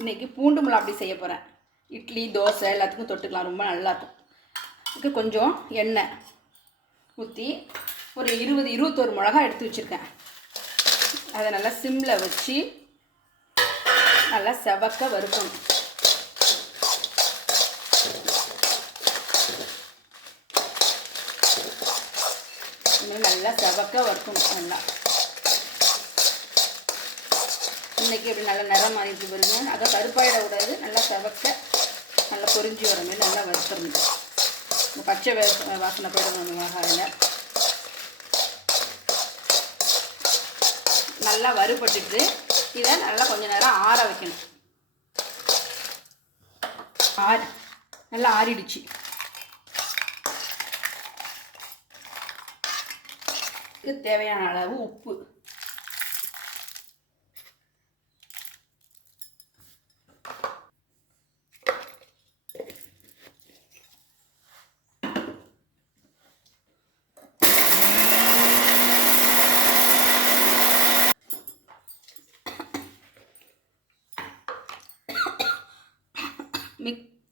இன்றைக்கி பூண்டு மிளகா அப்படி செய்ய போகிறேன். இட்லி தோசை எல்லாத்துக்கும் தொட்டுக்கலாம், ரொம்ப நல்லாயிருக்கும். இதுக்கு கொஞ்சம் எண்ணெய் ஊற்றி ஒரு 21 மிளகா எடுத்து வச்சுருக்கேன். அதை நல்லா சிம்மில் வச்சு நல்லா செவக்க வறுக்கணும். நல்லா செவக்க வறுக்கணும். நல்லா இன்றைக்கி எப்படி நல்லா நிறம் மாறிட்டு வருங்க. அதை கருப்பாயிட கூடாது, நல்லா செவக்க நல்லா பொரிஞ்சு வர மாதிரி நல்லா வறுக்கணும். பச்சை வாசனை போயிடணும் அந்த மிளகாயில். நல்லா வறுபட்டுட்டு இதை நல்லா கொஞ்சம் நேரம் ஆற வைக்கணும். நல்லா ஆறிடுச்சு. இதுக்கு தேவையான அளவு உப்பு,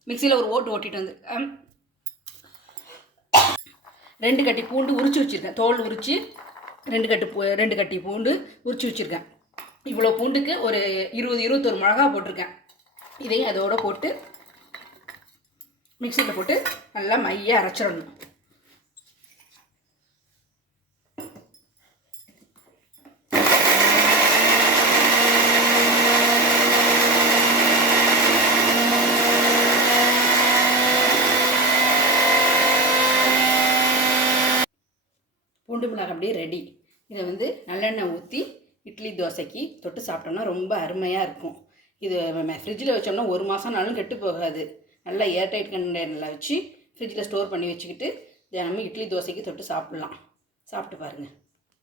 மிக்சியில் ஒரு ஓட்டிட்டு வந்து 2 கட்டி பூண்டு உரித்து வச்சுருக்கேன். தோல் உரித்து 2 கட்டி பூண்டு உரித்து வச்சுருக்கேன். இவ்வளோ பூண்டுக்கு ஒரு 21 மிளகா போட்டிருக்கேன். இதையும் அதோடு போட்டு மிக்சியில் போட்டு நல்லா மையாக அரைச்சிடணும். பூண்டு மிளகாய் அப்படியே ரெடி. இதை வந்து நல்லெண்ணெய் ஊற்றி இட்லி தோசைக்கு தொட்டு சாப்பிட்டோம்னா ரொம்ப அருமையாக இருக்கும். இது ஃப்ரிட்ஜில் வச்சோம்னா 1 மாதம்னாலும் கெட்டு போகாது. நல்லா ஏர்டைட் கண்டெய்னரில் வச்சு ஃப்ரிட்ஜில் ஸ்டோர் பண்ணி வச்சுக்கிட்டு தினமும் இட்லி தோசைக்கு தொட்டு சாப்பிட்லாம். சாப்பிட்டு பாருங்கள்.